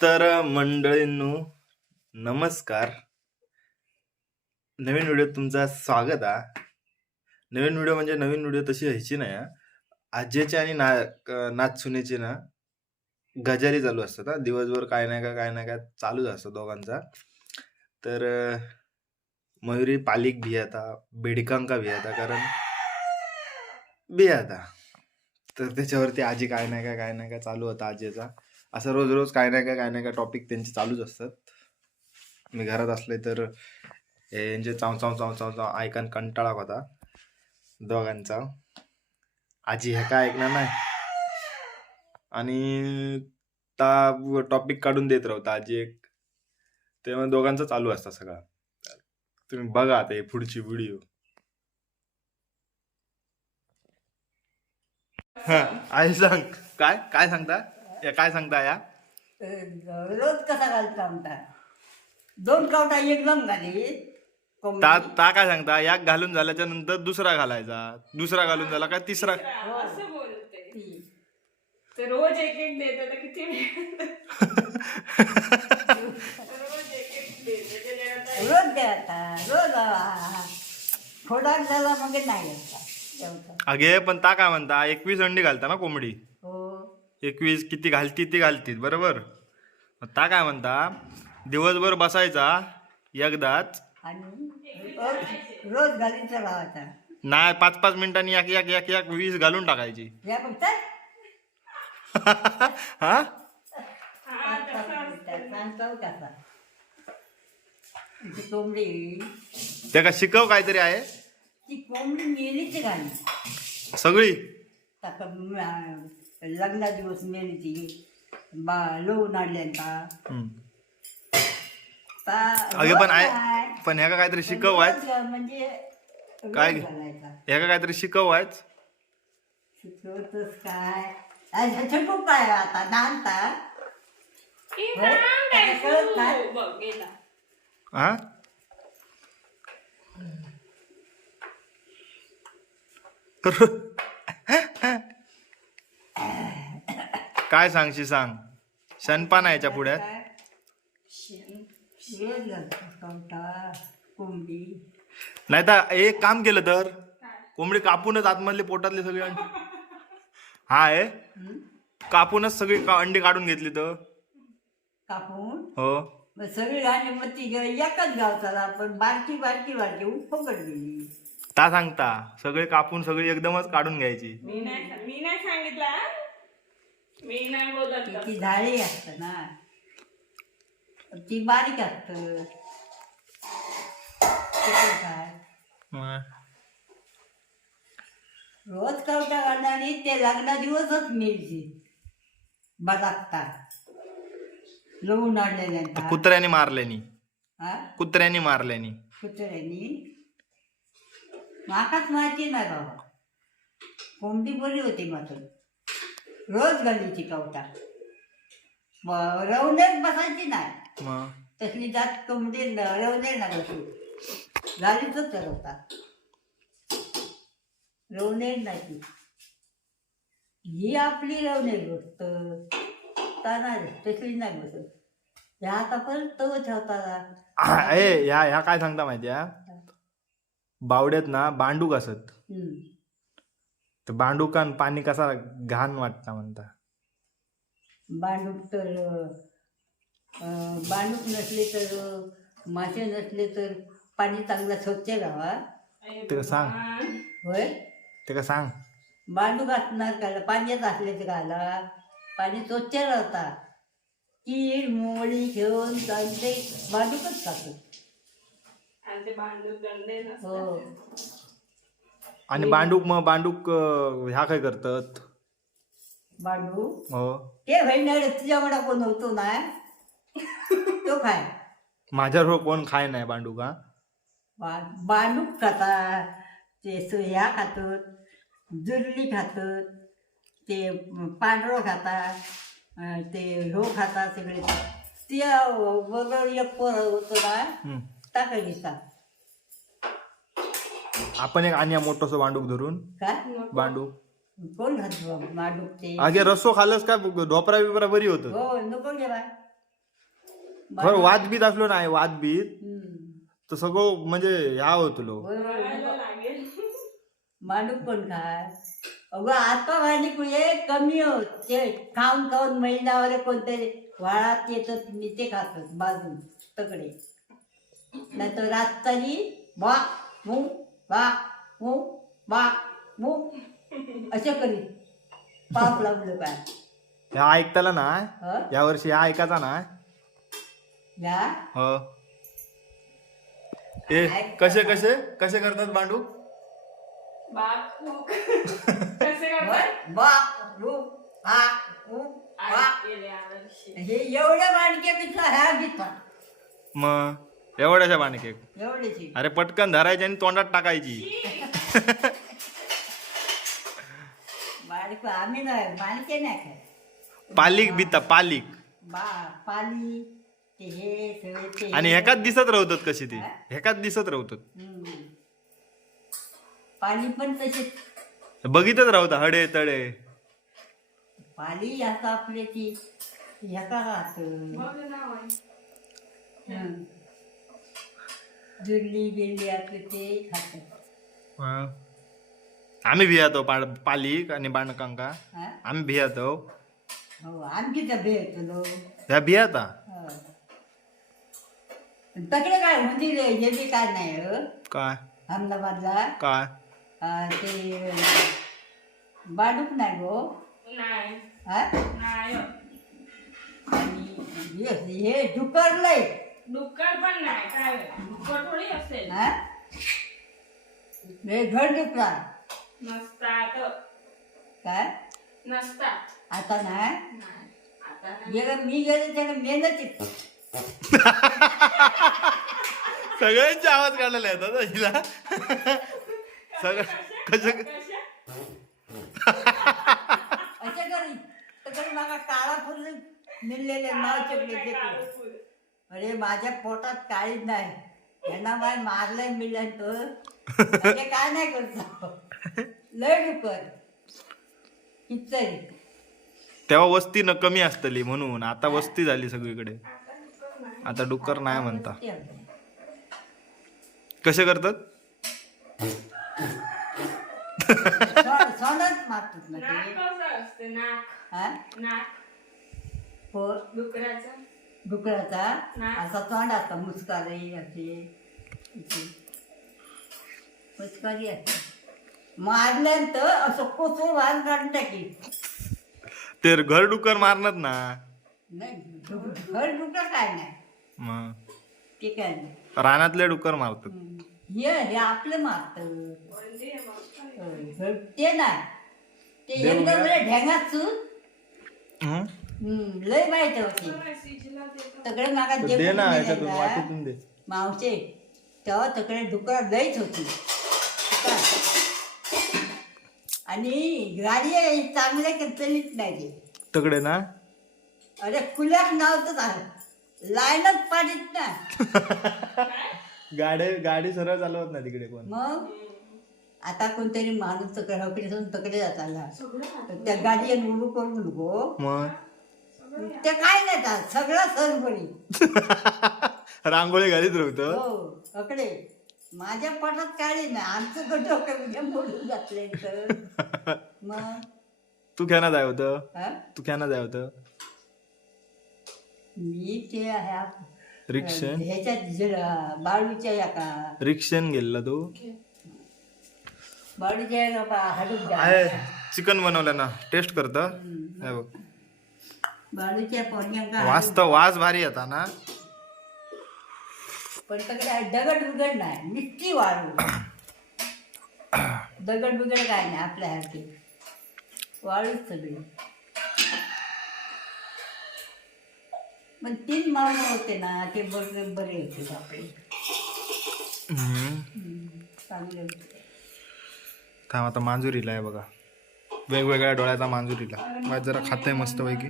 तर मंडळींनो नमस्कार. नवीन व्हिडिओ तुमचा स्वागत आहे नवीन व्हिडिओ म्हणजे नवीन व्हिडिओ तशी व्हायची नाही आजेचे आणि ना नाच नाचसुनेचे ना गजारी चालू असतात हा. दिवसभर काय नाही का काय नाही का चालूच असतं दोघांचा. तर मयुरी पालिक भियाता बेडकांका भियाता कारण भियाता तर त्याच्यावरती आजी काय नाही का काय नाही का चालू होता आजीचा. असं रोज रोज काय नाही काय काय नाही काय टॉपिक त्यांचे चालूच असतात. मी घरात असले तर हे यांचे चाव चाव चाव चाव चाव ऐकन कंटाळा होता. दोघांचा. आजी ह्या काय ऐकणार नाही. आणि ता टॉपिक काढून देत राहता आजी एक. तेव्हा दोघांचा चालू असतं सगळं. तुम्ही बघा आता हे पुढची व्हिडिओ आई सांग. काय काय सांगता? या काय सांगता या? रोज कसा घालता आमचा? दोन कावटा एकदम घाली. कोंबडी. ता ता काय सांगता? याक घालून झाल्याच्यानंतर दुसरा घालायचा. दुसरा घालून झाला का तिसरा? असं बोलते. ती. तर रोज एक एक देते किती वेळ? रोज एक एक देते. त्याच्यानंतर रोज द्यायचा रोज आ, खोडाक झाला मग नाही घ्यायचा जेवता. अगे पण ता काय म्हणता? एकवीस अंडी घालता ना कोंबडी. हो एकवीस किती घालती ती घालतीत बरोबर? मग ता काय म्हणता? दिवसभर बसायचा एकदाच. आणि रोज राहायचा नाही पाच पाच मिनिटांनी एक एक एक एक वीस घालून टाकायची. या फक्त? हा? ती कोंबडी. का शिकव काहीतरी आहे? ती कोंबडी मेलीच घाली सगळी? ताका लग्ना दिवस मेली ती बा लोन. ता- अगे पण आहे? पण ह्या का काहीतरी शिकव आहेत घाल म्हणजे काय? ह्या का काहीतरी शिकव आहेत शिकवतोस काय? अच्छा छकू काय आता. कळत नाही. गेला हा काय सांगशी सांग? शनपान आहे याच्या पुढ्यात. कोंबडी नाही तर एक काम केलं तर कोंबडी कापूनच आतमधले पोटातले सगळे अंडी. हा आहे? कापूनच सगळी का- अंडी काढून घेतली तर. कापून? हो. मग सगळी गाणी मग ती ग- एकच गावचाला पण बारकी बारकी बारकी फुकट गेली ता सांगता सगळे कापून सगळी एकदमच काढून घ्यायची. मी नाही सा- मी नाही सांगितलं हा? मी नाही बोलत ती- का? ती झाडी असत ना. ती बारीक असत. काय मग. रोज कवटा घालणारी ते लग्ना दिवसच मिळची बदाकता लवून आणलेल्यांचा कुत्र्याने मारल्यानी हा? कुत्र्याने मारल्यानी कुत्र्यांनी? माकाच माहिती ना गाव कोंबडी बरी होती मात्र? रोज घालीची कवटा रवण्यात बसायची नाही. मग तसली जात कोंबडी रवणे ना बसू घालीच चढवता रवणे नाही ही आपली रवणे गोष्ट. ताना तसली नाही बसत. ह्या आता पण तो ठेवता ए ह्या ह्या काय सांगता माहितीया? बावड्यात ना बांडूक असत. हम्म. तर बांडूकान पाणी कसा घाण वाटता म्हणता? बांडूक तर अं, बांडूक नसले तर अं, मासे नसले तर पाणी चांगलं स्वच्छ राहा ते सांग. होय? ते का सांग? बांडूक असणार का? पाण्यात असले तर घाला. पाणी स्वच्छ राहता. कीड मोळी घेऊन चालते. बांडूकच ते गंडे हो. आणि बांडूक मग बांडूक अं, ह्या काय करतात? बांडू हो. ते भाईनाडे तुझ्याकडे कोण होतो ना? तो काय माझ्यावर कोण खाय नाही बांडूक हा? बा- बांडूक खाता ते सोया खातात जुरली खातात ते पांढरं खातात अं, ते ह्यो खाता सगळे. ते बरोबर एक पोर होतो ना हम्म. टाकायचा आपण एक आणि मोठस बांडूक धरून. काय? बांडूक कोण घातलं माडूक ते. अगे रस्सो खाल्लंस का ढोपरा बिपरा बरी होत? हो नको वाद बीत असलो नाही वाद बीत हम्म. तर सगळं म्हणजे ह्या होतलो. बघायला लागेल माणूक पण खाय? अगं आता भाजी कुठे कमी होत. ते खाऊन खाऊन महिनावर कोणतरी वाळात येतात मी ते खातात बाजून तकडे. नाही तर रात्री वा मू वा मू वा मू असं करीत पाप लागलं काय ह्या ऐकताला ना ह? या वर्षी ह्या ऐकायचा ना. या? हो. ए कसे कसे कसे करतात बांडू बाप कसे करतात? वा रू हा हे एवढ्या माणक्यापेक्षा ह्या घेतात मग? एवढ्याच्या बाणके एवढेची अरे पटकन धरायची आणि तोंडात टाकायची. बाळक आम्ही नाही माणके नाही काय पालिक बिता पालिक. बा पाली ते हे सगळे ते आणि एकाच दिसत राहतात कशी ती? एकाच दिसत राहतात हम्म. पाली पण तशी बघितच राहता हडे तडे. पाली आता आपले ती ह्याचा राहत आपले ते खातात. हा. आम्ही भियातो पालिक आणि बाणकांका हा? आम्ही भियातो. हो आणखी तर भेटलो ह्या भियाता? तकडे काय म्हणजे हे बी काय नाही हो. काय? अहमदाबादला? काय? अं, ते बाडूक नाही गो? नाही. हा? नाही. हो. आणि हे- हे डुकरलंय. डुक्कर पण नाही काय डुक्कर थोडी असेल. हा? घर डुकरा नसतात. काय? नसतात. आता नाही? नाही आता नाही. गेलं मी गेले त्याला मेहनत. सगळ्यांचे आवाज काढलेला येतात हं हिला. सगळं कसं कशा? करी? तर मागा काळा फुल मिळलेले नाव चपले फुल. अरे माझ्या पोटात काळीच नाही. यांना माय मारलंय मिळलं तो म्हणजे काय नाही करतो लय डुकर. किती तेव्हा वस्ती न कमी असतली म्हणून. आता वस्ती झाली सगळीकडे. आता डुक्कर नाही म्हणता. कसे करतात? सोनच मारतात ना नाक ते कसं असते? नाक. हा? नाक. डुकराचं. डुकराचा. असा तोंड असता मुस्कारी असे. मुस्कारी असते मारल्यानंतर असं कोसो बाहेर काढून टाकी ते घर डुक्कर मारणार ना नाही घर डुकर काय नाही मग ते काय नाही रानातले डुक्कर मारतात. हे हे आपलं मारत म्हणजे? ते नाही ते एकदम ढेंगात चून हं? हम्म, लय माहीत होती. तकडे मागा तर दे ना वाटीतून मावशे तेव्हा तकडे डुकर लईच होती? आणि गाडी आहे, चांगल्या चलीत नाही ते तकडे ना. अरे खुल्याक नाव तर लाईनच पाडीत ना. गाडी गाडी सरळ चालवत नाही तिकडे कोण. मग? आता कोणतरी माणूस तकडे हकडे जाऊन तकडे जाताला त्या गाडीवर उभं करून नको. मग? ते काय नाही जात सगळं सरबरी. रांगोळी घालीत राहतो हो अकडे. माझ्या पोटात काळी नाही. आमचं डोकं उद्या मोडून घातले तर? मग? तू ख्याना जाय होतं. हा? तू ख्याना जाय होतं. मी ते ह्या रिक्षन ह्याच्यात जरा बाळूच्या या का रिक्षन गेला तू. बाळूच्या या का हाडूक जा आहे. चिकन बनवलं ना. टेस्ट करता? हे बघ. बाळूच्या पोरग्यांका वास तर वास भारी येता ना? पण तकडे दगड बिगड नाही निस्ती वाळू दगड बिगड काय नाही आपल्या हाती. वाळूच सगळी. पण तीन मावळे होते ना ते बरे बरे होते आपले. चांगले होते. थांब आता मांजुरीला आहे बघा. वेगवेगळ्या डोळ्याचा मांजुरीला. माझं जरा खातंय मस्त पैकी